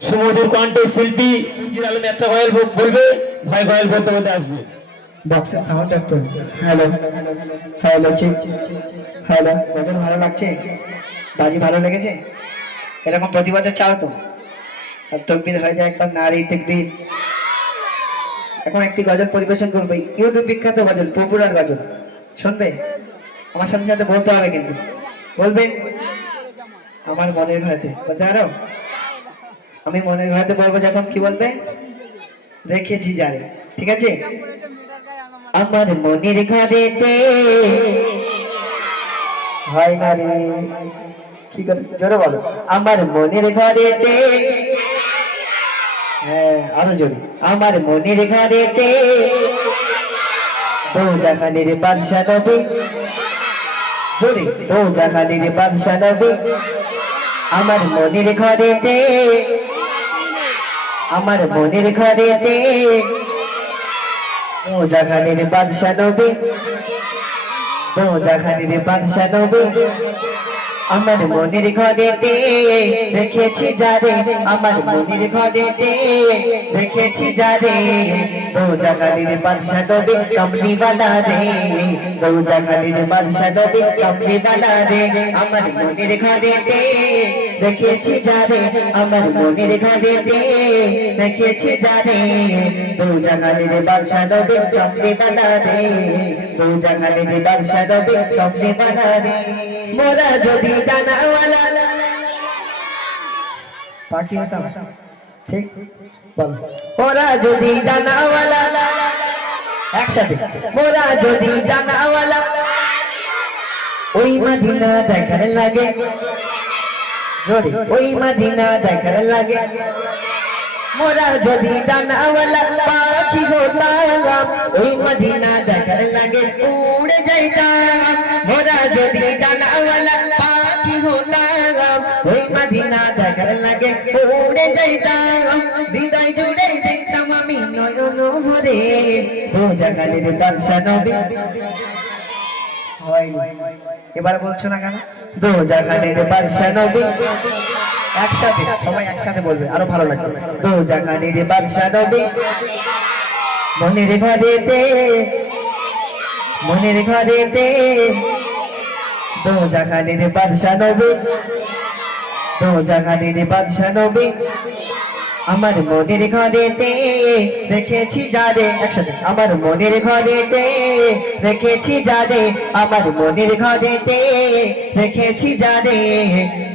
সুমধুর কণ্ঠে শিল্পী মঞ্জুর আলম একটা গয়াল বলবে ভাই গয়াল বলতে বলতে আসবে। বক্সের সাউন্ড একটু hello hello check hello ghazal ভালো লাগছে? বাজি ভালো লেগেছে? এরকম প্রতি চাও তো? আর তকবির হয়ে যায় একবার, নারী তকবির। এখন একটি গজল পরিবেশন করবে। ইউটিউব বিখ্যাত গজল পপুলার গজল। শুনবে? আমার সাথে সাথে বলতে হবে কিন্তু। বলবেন আমার মনের ঘরেতে বলতে পারো? আমি মনের ঘরেতে বলব যখন কি বলবে? রেখেছি যারে ঠিক আছে? আমার মনের ঘরেতে হয় কি বলো। আমার মনের ঘরেতে হ্যাঁ আরও জোরে। আমার মনের ঘরেতে দো জাহানের নবী। জোরে দো জাহানের নবী। আমার মনের ঘরেতে আমার মনের ঘরে জাহানের বাদশা নবী। জাহানের বাদশা নবী। আমার মনের ঘরে রেখেছি যারে। আমার মনের ঘরে রেখেছি যারে। দো জাহানের বাদশা নবী কমলি বানা রে দো জাহানের বাদশা নবী কমলি বানা রে আমার মনের ঘরেতে রেখেছি যারে, আমার মনের ঘরেতে রেখেছি যারে দো জাহানের বাদশা নবী কমলি বানা রে দো জাহানের বাদশা নবী কমলি পাখি হতাম। ঠিক ওরা যদি ডানাওয়ালা, একসাথে। মোরা যদি ডানাওয়ালা, ওই মাদিনা দেখার লাগে। জোরে, ওই মাদিনা দেখার লাগে। মোরা যদি ডানাওয়ালা, পাখি হতাম, ওই মদিনা দেখার লাগে। উড়ে যাইতাম। মোরা যদি ওই মদিনা দেখার লাগে। উড়ে যাইতাম হৃদয় জুড়ে দেখতাম আমি নয়ন ভরে। তো জাগালের নবী। এবার বলছো না কেন? দো জাহানের বাদশা নবী। একসাথে সবাই একসাথে বলবে আরও ভালো লাগবে। দো জাহানের বাদশা নবী। মনের ঘরেতে মনের ঘরেতে। দো জাহানের বাদশা নবী। দো জাহানের বাদশা নবী। আমার মনের ঘরেতে রেখেছি যারে, একসাথে। আমার মনের ঘরেতে রেখেছি যারে, আমার মনের ঘরেতে রেখেছি যারে।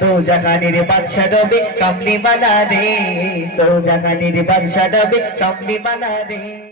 তো জাহানের বাদশা রবে কামলি বানা রে তো জাহানের বাদশা রবে কামলি বানা রে